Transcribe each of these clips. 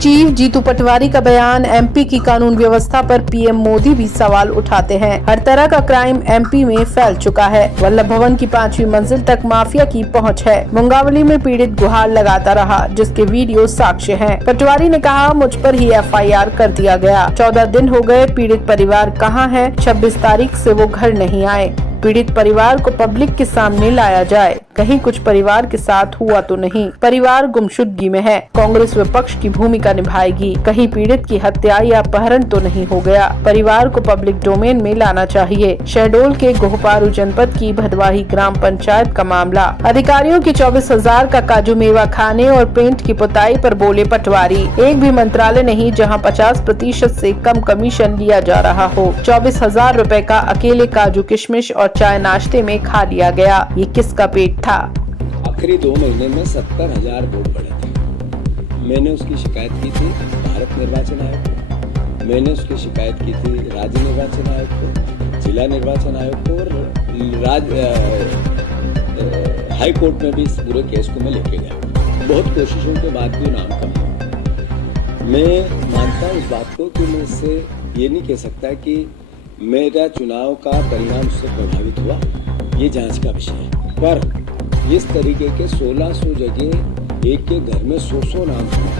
Chief Jitu Patwari का बयान। MP की कानून व्यवस्था पर पीएम मोदी भी सवाल उठाते हैं। हर तरह का क्राइम एमपी में फैल चुका है। वल्लभ भवन की 5वीं मंजिल तक माफिया की पहुंच है। मुंगावली में पीड़ित गुहार लगाता रहा, जिसके वीडियो साक्ष्य हैं। पटवारी ने कहा, मुझ पर ही एफआईआर कर दिया गया। 14 दिन हो गए, पीड़ित परिवार कहाँ है? 26 तारीख से वो घर नहीं आए। पीड़ित परिवार को पब्लिक के सामने लाया जाए। कहीं कुछ परिवार के साथ हुआ तो नहीं। परिवार गुमशुदगी में है। कांग्रेस विपक्ष की भूमिका निभाएगी। कहीं पीड़ित की हत्या या अपहरण तो नहीं हो गया। परिवार को पब्लिक डोमेन में लाना चाहिए। शहडोल के गोहपारू जनपद की भदवाही ग्राम पंचायत का मामला। अधिकारियों की 24,000 का काजू मेवा खाने और पेंट की पुताई पर बोले पटवारी। एक भी मंत्रालय नहीं जहां 50% से कम कमीशन लिया जा रहा हो। 24,000 रुपए का अकेले काजू किशमिश और चाय नाश्ते में खा लिया गया। ये किसका पेट था? आखिरी 2 महीने में 70,000 वोट पड़े थे। मैंने उसकी शिकायत की थी भारत निर्वाचन आयोग को, मैंने उसकी शिकायत की थी राज्य निर्वाचन आयोग को, जिला निर्वाचन आयोग को और हाई कोर्ट में भी इस पूरे केस को मैं लेके गया। बहुत कोशिशों के बाद भी नाम कम हुआ। मैं मानता हूँ इस बात को कि मैं इससे ये नहीं कह सकता कि मेरा चुनाव का परिणाम उससे प्रभावित हुआ। ये जांच का विषय है। पर इस तरीके के 1600 जगह एक के घर में 100 नाम सुना,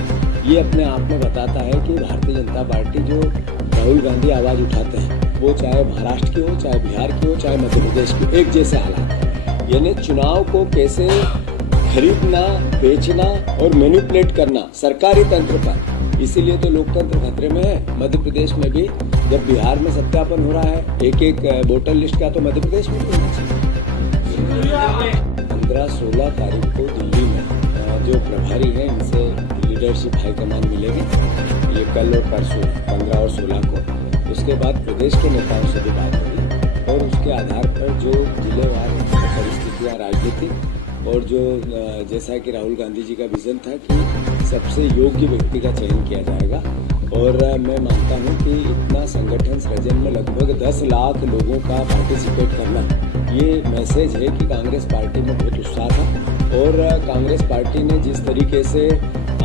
ये अपने आप में बताता है कि भारतीय जनता पार्टी जो राहुल गांधी आवाज उठाते हैं, वो चाहे महाराष्ट्र की हो, चाहे बिहार की हो, चाहे मध्य प्रदेश की, एक जैसे हालात है। यानी चुनाव को कैसे खरीदना, बेचना और मैनिपुलेट करना सरकारी तंत्र पर, इसीलिए तो लोकतंत्र खतरे में है। मध्य प्रदेश में भी जब बिहार में सत्यापन हो रहा है एक वोटर लिस्ट का, तो मध्य प्रदेश में भी होना चाहिए। 15-16 तारीख को दिल्ली में जो प्रभारी हैं इनसे लीडरशिप हाईकमान मिलेगी। ये कल और परसों 15 और 16 को। उसके बाद प्रदेश के नेताओं से भी बात होगी और उसके आधार पर जो जिलेवार परिस्थितियाँ, राजनीतिक और जो जैसा कि राहुल गांधी जी का विजन था कि सबसे योग्य व्यक्ति का चयन किया जाएगा। और मैं मानता हूं कि इतना संगठन सृजन में लगभग 10 लाख लोगों का पार्टिसिपेट करना, ये मैसेज है कि कांग्रेस पार्टी में बहुत उत्साह था। और कांग्रेस पार्टी ने जिस तरीके से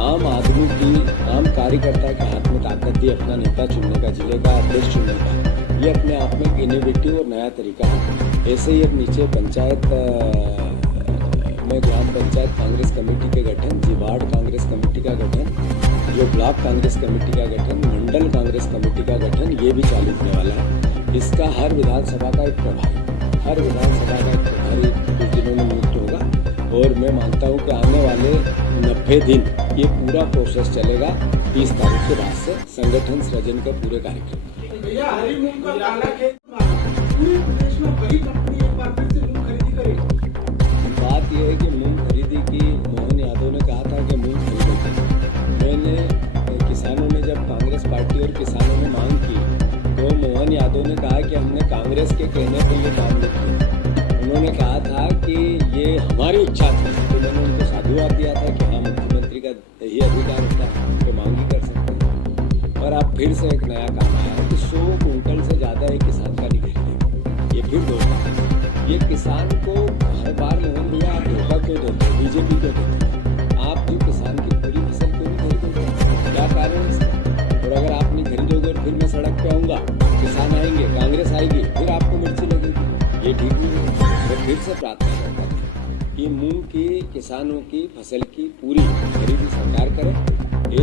आम आदमी की, आम कार्यकर्ता के हाथ में ताकत दी अपना नेता चुनने का, जिले का अध्यक्ष चुनने का, ये अपने आप में एक इनोवेटिव और नया तरीका है। ऐसे ही अब नीचे पंचायत में ग्राम पंचायत कांग्रेस कमेटी के गठन, जिवाड़ कांग्रेस कमेटी का गठन, जो ब्लॉक कांग्रेस कमेटी का गठन, मंडल कांग्रेस कमेटी का गठन, ये भी चालू होने वाला है। इसका हर विधानसभा का एक प्रभारी कुछ दिनों में नियुक्त होगा। और मैं मानता हूँ कि आने वाले 90 दिन ये पूरा प्रोसेस चलेगा। 30 तारीख के बाद से संगठन सृजन के पूरे कार्यक्रम। बात यह है कि मूंग खरीदी की मोहन यादव ने कहा था कि मूंग खरीदेंगे। मैंने किसानों ने जब कांग्रेस पार्टी और किसानों ने मांग की तो मोहन यादव ने कहा कि हमने कांग्रेस के कहने पर ये काम नहीं किया। उन्होंने कहा था कि ये हमारी इच्छा थी। तो मैंने उनको साधुवाद दिया था कि हाँ, मुख्यमंत्री का यही अधिकार होता है तो मांग ही कर सकते हैं। पर अब फिर से एक नया काम आया है कि 100 कुंटल से ज़्यादा एक किसान का नहीं खरीदेगा। ये फिर धोखा है। ये किसान को हर बार मोहन भैया आप धोखा क्यों देते हैं? बीजेपी क्यों देती है? आप जो किसान की पूरी फसल क्यों नहीं खरीदोगे? क्या कारण है इसका? और अगर आप नहीं खरीदोगे और फिर मैं सड़क पे आऊँगा, किसान आएंगे, कांग्रेस आएगी, फिर आपको मिर्ची लगेगी। ये ठीक नहीं है। मैं फिर से प्रार्थना करता हूँ कि मूंग की, किसानों की फसल की पूरी खरीदी सरकार करे।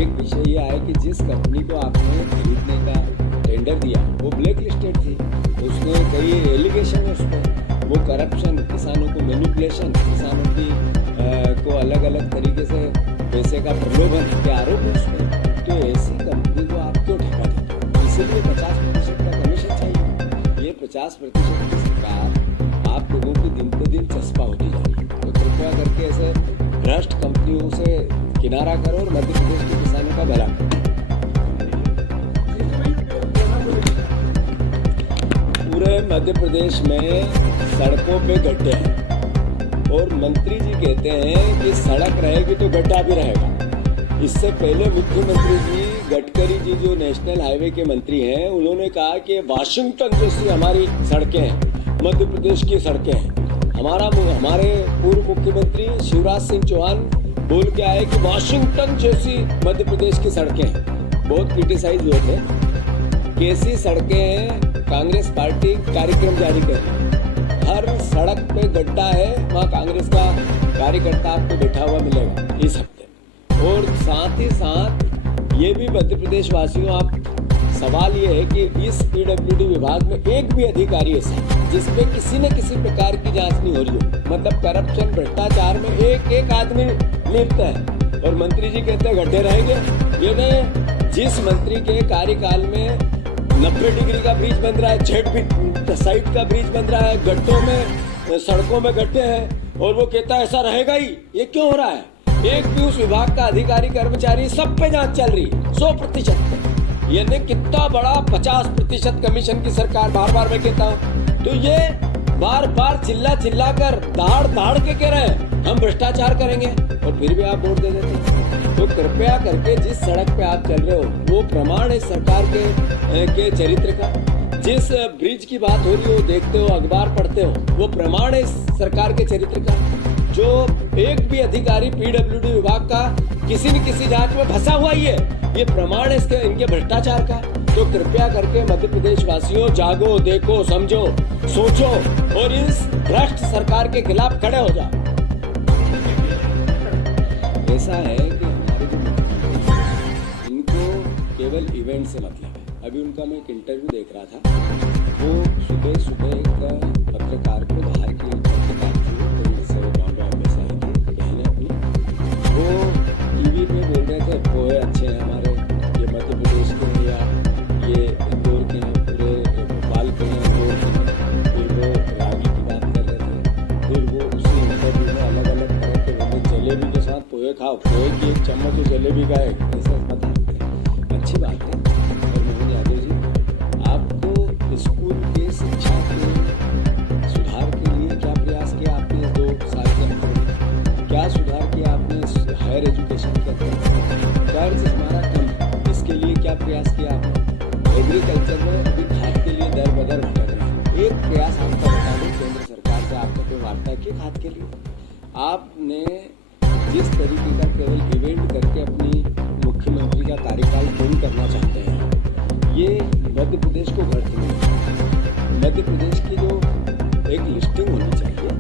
एक विषय ये आया कि जिस कंपनी को आपने खरीदने का टेंडर दिया वो ब्लैक लिस्टेड थी, उसने कई एलिगेशन है उस पर, वो करप्शन, किसानों को मैनिपुलेशन, किसानों की को अलग अलग तरीके से पैसे का प्रलोभन के आरोप है उसमें। तो ऐसी कंपनी को आप क्यों ठेका देते हो? इसीलिए 50% का कमीशन चाहिए। ये 50% की सरकार आप लोगों की दिन पे दिन चस्पा होती जा रही है। तो कृपया करके ऐसे भ्रष्ट कंपनियों से किनारा करो और मध्य प्रदेश के किसानों का भला करो। पूरे मध्य प्रदेश में सड़कों पे गड्ढे हैं और मंत्री जी कहते हैं कि सड़क रहेगी तो गड्ढा भी रहेगा। इससे पहले मुख्यमंत्री जी गडकरी जी जो नेशनल हाईवे के मंत्री हैं, उन्होंने कहा कि वाशिंगटन जैसी हमारी सड़कें हैं, मध्य प्रदेश की सड़कें हैं। हमारे पूर्व मुख्यमंत्री शिवराज सिंह चौहान बोल के आए कि वॉशिंगटन जैसी मध्य प्रदेश की सड़कें हैं। बहुत क्रिटिसाइज हुए थे। कैसी सड़कें हैं, कांग्रेस पार्टी कार्यक्रम जारी कर रही है। हर सड़क पे गड्ढा है, वहाँ कांग्रेस का कार्यकर्ता आपको बैठा हुआ मिलेगा इस हफ्ते। और साथ ही साथ ये भी मध्य प्रदेश वासियों, आप सवाल ये है कि इस पीडब्ल्यूडी विभाग में एक भी अधिकारी ऐसा जिसपे किसी न किसी प्रकार की जांच नहीं हो रही हो, मतलब करप्शन भ्रष्टाचार में एक आदमी लिप्त है और मंत्री जी कहते हैं गड्ढे रहेंगे। ये नहीं, जिस मंत्री के कार्यकाल में 90 डिग्री का ब्रिज बन रहा है, जेड साइड का ब्रिज बन रहा है, गड्ढों में सड़कों में गड्ढे हैं और वो कहता है ऐसा रहेगा ही, ये क्यों हो रहा है? एक भी उस विभाग का अधिकारी कर्मचारी, सब पे जांच चल रही 100%। यानी कितना बड़ा 50% कमीशन की सरकार, बार बार मैं कहता हूँ। तो ये बार बार चिल्ला कर दहाड़ के कह रहे हैं हम भ्रष्टाचार करेंगे और फिर भी आप वोट दे देते हैं। तो कृपया करके जिस सड़क पे आप चल रहे हो वो प्रमाण है सरकार के चरित्र का। जिस ब्रिज की बात हो रही हो, देखते हो, अखबार पढ़ते हो, वो प्रमाण है सरकार के चरित्र का। जो एक भी अधिकारी पीडब्ल्यूडी विभाग का किसी न किसी जांच में फंसा हुआ ही है, ये प्रमाण है इसके, इनके भ्रष्टाचार का। तो कृपया करके मध्य प्रदेश वासियों, जागो, देखो, समझो, सोचो और इस भ्रष्ट सरकार के खिलाफ खड़े हो जाओ। ऐसा है कि हमारे जो इनको केवल इवेंट से मतलब है। अभी उनका मैं एक इंटरव्यू देख रहा था, वो सुबह एक पत्रकार को, बाहर की पत्रकार वो टीवी पे बोल रहे थे पोहे अच्छे हैं हमारे, ये मध्य प्रदेश के हैं या ये इंदौर के हैं, पूरे भोपाल के हैं, इंदौर के हैं। फिर वो रागी की बात कर रहे थे। फिर वो उसी इंटरव्यू में अलग अलग तरह के बोले जलेबी के साथ पोहे खाओ, पोहे की एक चम्मच और जलेबी का एक, ऐसा बताते हैं। अच्छी बात है। और मोहन यादव जी, आपको स्कूल के शिक्षा के सुधार के लिए क्या प्रयास किया आपने 2 साल के अंदर? क्या सुधार किया आपने हायर एजुकेशन के अंदर? कर्ज हमारा कम, इसके लिए क्या प्रयास किया आपने? एग्रीकल्चर में अभी खाद के लिए दर बदर भटक रहे हैं। एक प्रयास आपका बता दूं, केंद्र सरकार से आपने कोई वार्ता की खाद के लिए? आपने जिस तरीके का केवल इवेंट करके अपनी मुख्यमंत्री का कार्यकाल पूर्ण करना चाहते हैं, ये मध्य प्रदेश को गर्त नहीं। मध्य प्रदेश की जो एक लिस्टिंग होनी चाहिए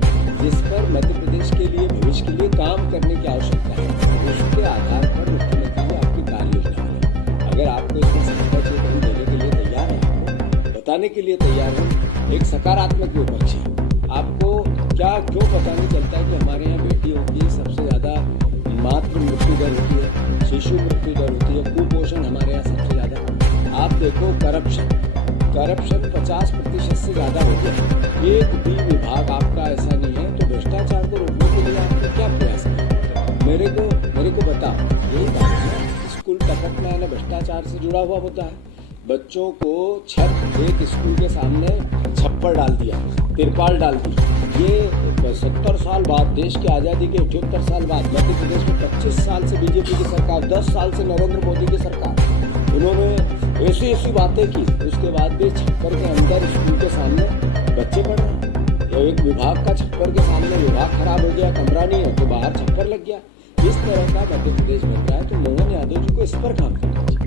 जिस पर मध्य प्रदेश के लिए, भविष्य के लिए काम करने की आवश्यकता है, उसके आधार पर मुख्यमंत्री जी आपकी कार्य योजना बनाए। अगर आपको इसमें सहायता चाहिए तो हम देने के लिए तैयार हैं, आपको बताने के लिए तैयार हैं। एक सकारात्मक विपक्ष है। आपको क्यों पता नहीं चलता है कि हमारे यहाँ बेटियों की सबसे ज़्यादा मातृ मृत्यु दर होती है, शिशु मृत्यु दर होती है, कुपोषण हमारे यहाँ सबसे ज़्यादा। आप देखो करप्शन 50% से ज़्यादा हो गया। एक भी विभाग आपका ऐसा नहीं है। तो भ्रष्टाचार को रोकने के लिए आपने क्या प्रयास किया? मेरे को बताओ। यही बात है, स्कूल टपकना है ना, भ्रष्टाचार से जुड़ा हुआ होता है। बच्चों को एक स्कूल के सामने छप्पर डाल दिया, तिरपाल डाल दी। ये 70 साल बाद, देश की आज़ादी के 78 साल बाद मध्य प्रदेश में 25 साल से बीजेपी की सरकार, 10 साल से नरेंद्र मोदी की सरकार, उन्होंने ऐसी बातें की। उसके बाद भी छप्पर के अंदर स्कूल के सामने बच्चे पढ़ रहे हैं। एक विभाग का छप्पर के सामने विभाग खराब हो गया, कमरा नहीं है तो बाहर छप्पर लग गया। इस तरह का मध्य प्रदेश बन रहा है। तो मोहन यादव जी को इस पर काम करना चाहिए।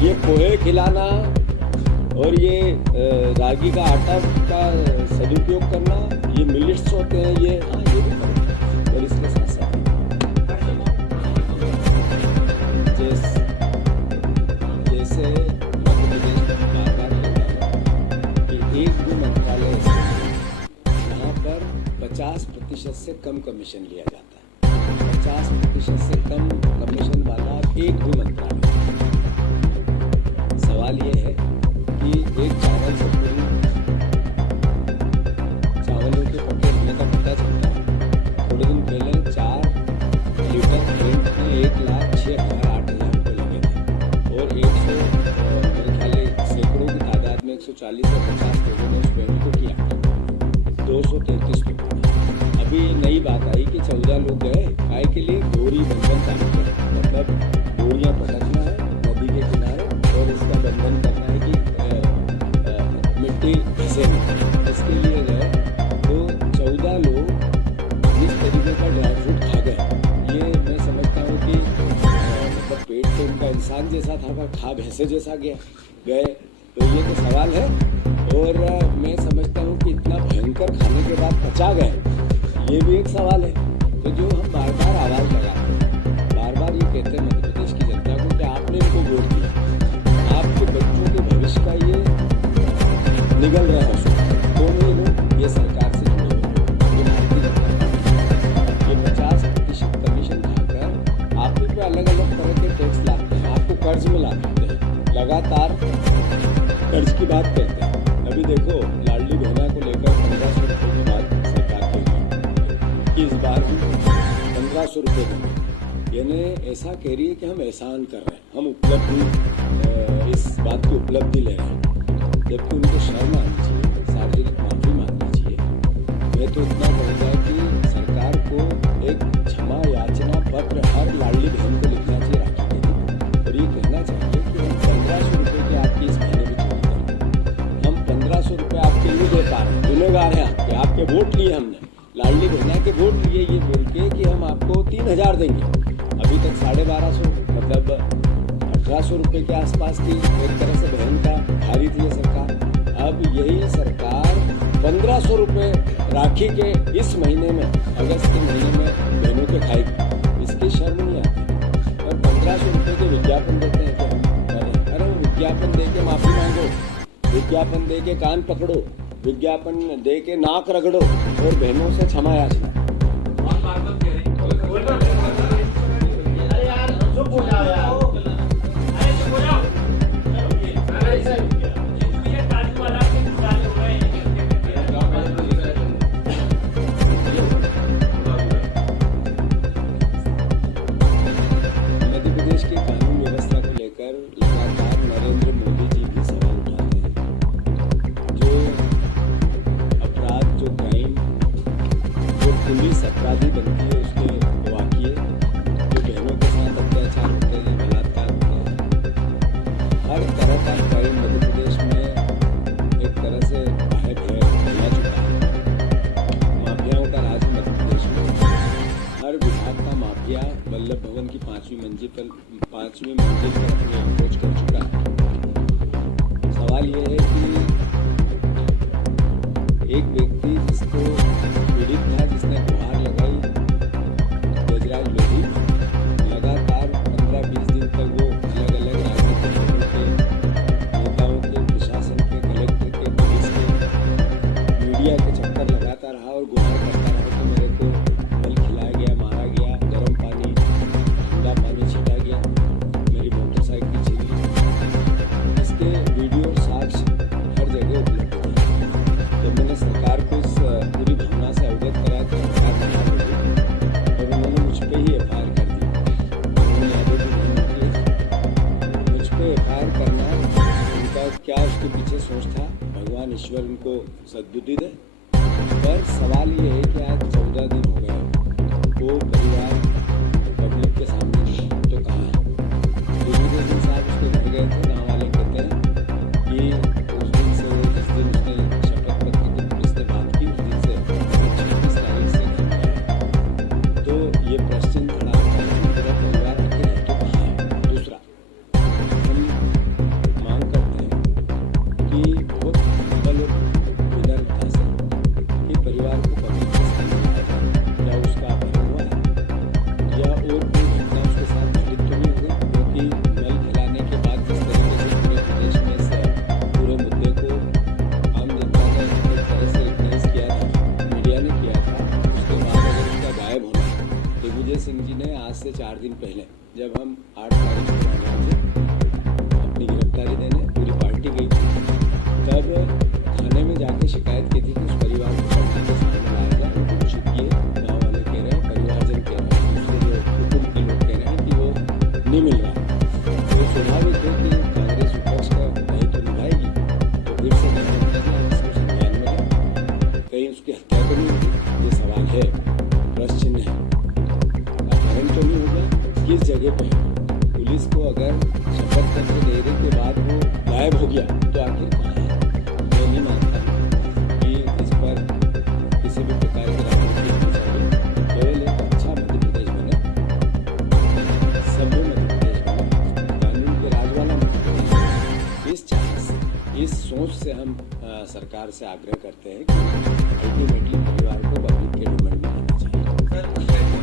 ये पोहे खिलाना और ये रागी का आटा का सदुपयोग करना, ये मिलेट्स होते हैं, ये भी करें। और इसके साथ साथ जैसे मध्य प्रदेश में बार-बार कहता है कि एक भी मंत्रालय यहाँ पर 50% से कम कमीशन लिया जाता है। 50% से कम कमीशन वाला एक भी मंत्रालय। सवाल ये है कि एक चावल से पूरी चावलों के पके होने का पता चलता है। थोड़े दिन पहले 4 लीटर पेंट में 1,06,000-8,000 रुपये लगे थे और 100 मेरे ख्याल सैकड़ों की तादाद में 140 से 50 लोगों ने उस पेंट को किया। 233 लोगों ने। अभी नई बात आई कि 14 लोग गए काय के लिए डोरी बंधन काम किया, मतलब डोरियाँ पटकना है नदी के किनारे और इसका बंधन करना है कि मिट्टी घिसे नहीं। इसके लिए गए तो 14 लोग जिस तरीके का ड्राई फ्रूट खा गए, ये मैं समझता जैसा था वह खा भैंसे जैसा गए, तो ये तो सवाल है। और मैं समझता हूँ कि इतना भयंकर खाने के बाद पचा गए, ये भी एक सवाल है। तो जो हम बार बार आवाज़ लगाते हैं, बार बार ये कहते हैं मध्य प्रदेश की जनता को कि आपने इनको वोट दिया, आपके बच्चों के भविष्य का ये निगल रहा है, तो ये लोग ये सरकार से जुड़े हुए, ये भारतीय जनता पार्टी, ये 50% कमीशन खाकर आप भी पे अलग अलग तरह के टैक्स लाते हैं, आपको कर्ज में ला देते हैं, लगातार कर्ज की बात करते हैं। अभी देखो लाडली बहना को लेकर 1500 रुपये की बात सरकार कह कि इस बार हम 1500 रुपये देंगे, यानी ऐसा कह रही है कि हम एहसान कर रहे हैं, हम उपलब्धि, इस बात की उपलब्धि ले रहे हैं, जबकि उनको शर्म आनी चाहिए, सार्वजनिक माफी मांगनी चाहिए। मैं तो इतना कहूँगा कि सरकार को एक क्षमा याचना पत्र हर लाडली बहन को लिखना चाहिए राखी के दिन, और ये कहना चाहिए कि हम 1500 रुपये की आपकी इस महीने में चोरी करेंगे, हम 1500 रुपये आपके लिए दे पा रहे हैं, गुनहगार हैं आपके वोट लिए हमने, लाडली बहना के वोट लिए, ये बोल के कि हम आपको 3000 देंगे। अभी तक 1250 मतलब 1800 रुपये के आसपास की एक तरह से बहन का भारी थी ये सरकार। अब यही सरकार 1500 रुपये राखी के इस महीने में, अगस्त के महीने में बहनों के खाएगी, इसकी शर्म नहीं आती। और 1500 रुपये के विज्ञापन देते हैं क्या? अरे विज्ञापन दे के माफ़ी मांगो, विज्ञापन दे के कान पकड़ो, विज्ञापन दे के नाक रगड़ो, और बहनों से क्षमा याचना। मध्य प्रदेश की कानून व्यवस्था को लेकर लगातार नरेंद्र मोदी जी भी सवाल उठाते हैं। जो अपराध, जो क्राइम, जो पुलिस अपराधी बनती है, उसके वाक़ये, जो बहनों के साथ अत्याचार होते हैं, बलात्कार होते हैं, हर तरह का क्राइम मध्य प्रदेश में एक तरह से फैला चुका है। माफियाओं का राज मध्य प्रदेश में, हर विभाग का माफिया वल्लभ भवन की 5वीं मंजिल पर अपनी अप्रोच कर चुका है। सवाल ये है कि एक व्यक्ति जिसको पीड़ित था, जिसने गुहार लगाई, गजराज लोधी, लगातार 15-20 दिन तक वो अलग अलग राजनीतिक दलों के नेताओं के, प्रशासन के, कलेक्टर के, पुलिस के, मीडिया के चक्कर लगाता रहा और गुहार करता रहा कि मेरे को मल खिलाया गया, मारा गया, गर्म पानी, ठंडा पानी छीटा गया, मेरी मोटरसाइकिल छीन ली। इसके वीडियो और साक्ष्य हर जगह उपलब्ध थे। जब मैंने सरकार को इस पूरी भावना से अवगत कराया तो सरकार बना दी, और उन्होंने मुझ पर ही FIR कर दी। उन्होंने यादव जी प्रधानमंत्री, मुझ पर FIR करना उनका क्या उसके पीछे सोच था, भगवान ईश्वर उनको सद्बुद्धि दे। पर सवाल ये है कि आज 14 दिन हो गए, वो परिवार पब्लिक के सामने नहीं है, तो कहाँ है? दिग्विजय सिंह साहब उसके घर गए थे, गाँव वाले कहते हैं कि उस दिन से, जिस दिन उसने शपथ पत्र की पुलिस ने बात की, उस दिन से 26 तारीख से घर गए। तो ये प्रश्न खड़ा होता है कि मेरा परिवार अकेले तो कहाँ है? दूसरा, हम मांग करते हैं कि बहुत हम्बल और विनम्रता से कि परिवार को पब्लिक के सामने लाया जाए। क्या उसका अपहरण हुआ है, या और कोई घटना उसके साथ घटित तो नहीं हुई? क्योंकि मल खिलाने के बाद जिस तरीके से पूरे प्रदेश में इस पूरे मुद्दे को आम जनता ने एक तरह से रिकग्नाइज किया था, मीडिया ने किया था, उसके बाद अगर उसका गायब होना है। दिग्विजय सिंह जी ने आज से 4 दिन पहले, जब हम 8 तारीख को राजभवन से अपनी गिरफ्तारी देने पूरी पार्टी गई थी, तब थाने में जाके शिकायत की थी कि उस परिवार को पब्लिक के सामने लाया जाए। उनको घोषित किए, गाँव वाले कह रहे हैं, परिवारजन कह रहे हैं, दूसरे जो कुटुंब के लोग कह रहे हैं कि वो नहीं मिल रहा। तो स्वाभाविक है कि कांग्रेस विपक्ष का दायित्व निभाएगी, तो फिर से इसको संज्ञान में लें। कहीं उसकी हत्या तो नहीं हुई, ये सवाल है, प्रश्न चिन्ह है। अपहरण तो नहीं हो गया, किस जगह पर है? पुलिस को अगर शपथ पत्र देने के बाद वो गायब हो गया, तो आखिर कहाँ है? मैं नहीं मानता कि इस पर किसी भी प्रकार की राजनीति की चाहिए। केवल एक अच्छा मध्य प्रदेश बने, सभ्य मध्य प्रदेश बने, कानून के राज खामोश से हम सरकार से आग्रह करते हैं कि अल्टीमेटली परिवार को पब्लिक के